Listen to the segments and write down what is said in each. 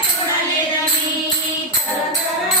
తరచుడలేదని తరతర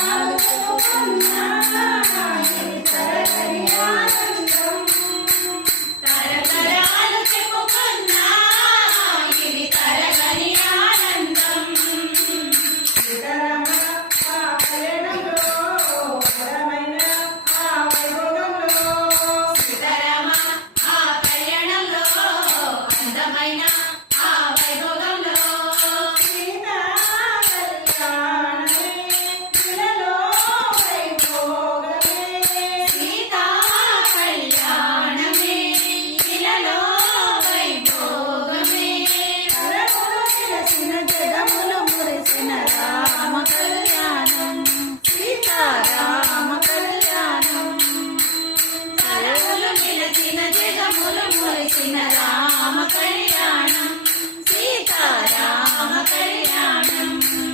ములసిన జగములు ములసిన రామ కళ్యాణం. సీతారామ కళ్యాణం.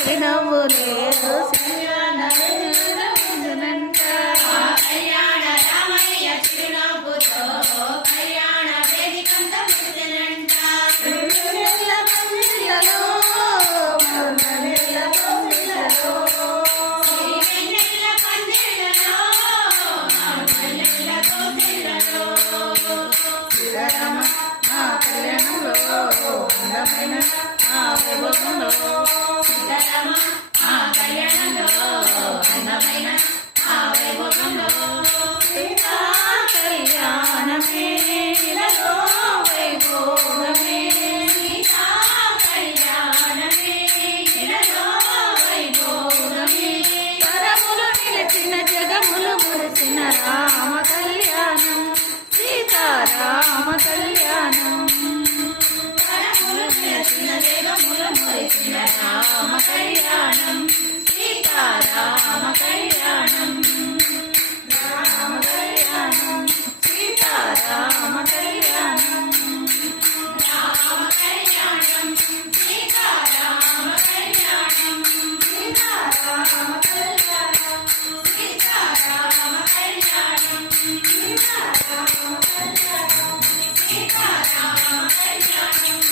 వినవు లేదు. కళ్యాణ రామయ్య చిరునవ్వుతో కళ్యాణ వేదికంత ముద్దనంట కళ్యాణంలో అందమైన వైభవంలో ఉదయమా ఆ కళ్యాణంలో అందమైన ఆ వైభవంలో కళ్యాణమే వైభోగమే కళ్యాణమే వైభోగమే పరములు నిలచిన రామ కళ్యాణం. సీతారామ కళ్యాణం. దర్శన వేగముల మురిసిన రామ కళ్యాణం సీతారామ కళ్యాణం రామ కళ్యాణం సీతారామ కళ్యాణం రామ కళ్యాణం సీతారామ కళ్యాణం సీతారామ కళ్యాణం సీతారామ కళ్యాణం సీతారామ కళ్యాణం సీతారామ కళ్యాణం.